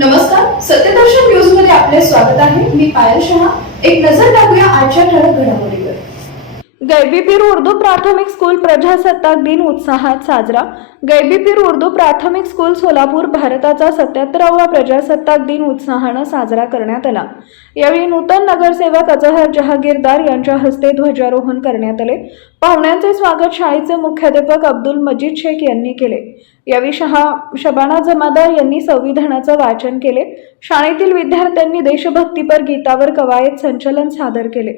नमस्कार, सत्यदर्शन न्यूज मध्ये आपले स्वागत आहे. मी पायल शहा. एक नजर टाकूया आजच्या ठळक घडामोडीवर. गैबीपीर उर्दू प्राथमिक स्कूल प्रजासत्ताक दिन उत्साहात साजरा. गैबीपीर उर्दू प्राथमिक स्कूल सोलापूर भारताचा 77वा प्रजासत्ताक दिन उत्साहाने साजरा करण्यात आला. यावेळी नूतन नगरसेवक अजहर जहागीरदार यांच्या हस्ते ध्वजारोहण करण्यात आले. पाहुण्यांचे स्वागत शाळेचे मुख्याध्यापक अब्दुल मजीद शेख यांनी केले. यावेळी शबाना जमादार यांनी संविधानाचे वाचन केले. शाळेतील विद्यार्थ्यांनी देशभक्तीपर गीतावर कवायत संचलन सादर केले.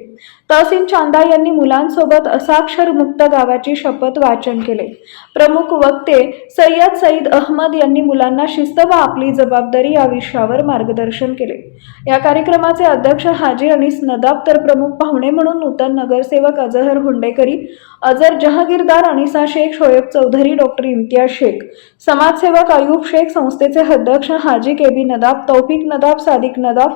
तहसीन चांदा यांनी मुलांसोबत असाक्षर मुक्त गावाची शपथ वाचन केले. प्रमुख वक्ते सय्यद सईद अहमद यांनी मुलांना शिस्त व आपली जबाबदारी या विषयावर मार्गदर्शन केले. या कार्यक्रमाचे अध्यक्ष हाजी अनीस नदाब तर प्रमुख पाहुणे म्हणून नूतन नगरसेवक अजहर हुंडेकरी, अजहर जहागीरदार, अनिसा शेख, शोएब चौधरी, डॉक्टर इम्तियाज शेख, समाजसेवक अयूब शेख, संस्थेचे अध्यक्ष हाजी केबी नदाब, तौफिक नदाब, सादिक नदाब,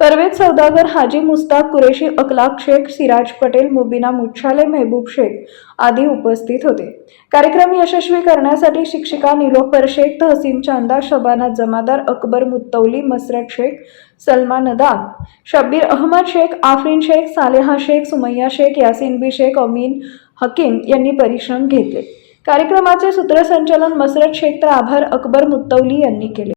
परवेज सौदागर, हाजी मुस्ताक कुरेशी, अखलाक शेख, सिराज पटेल, मुबीना मुच्छाले, महबूब शेख आदी उपस्थित होते. कार्यक्रम यशस्वी करण्यासाठी शिक्षिका निलोफर शेख, तहसीन चांदा, शबाना जमादार, अकबर मुत्तौली, मसरत शेख, सलमा नदाब, शब्बीर अहमद शेख, आफरीन शेख, सालेहा शेख, सुमैया शेख, यासीन बी शेख, अमीन हकीम यांनी परिश्रम घेतले. कार्यक्रमाचे सूत्रसंचालन मसरत शेख तर आभार अकबर मुत्तौली यांनी केले.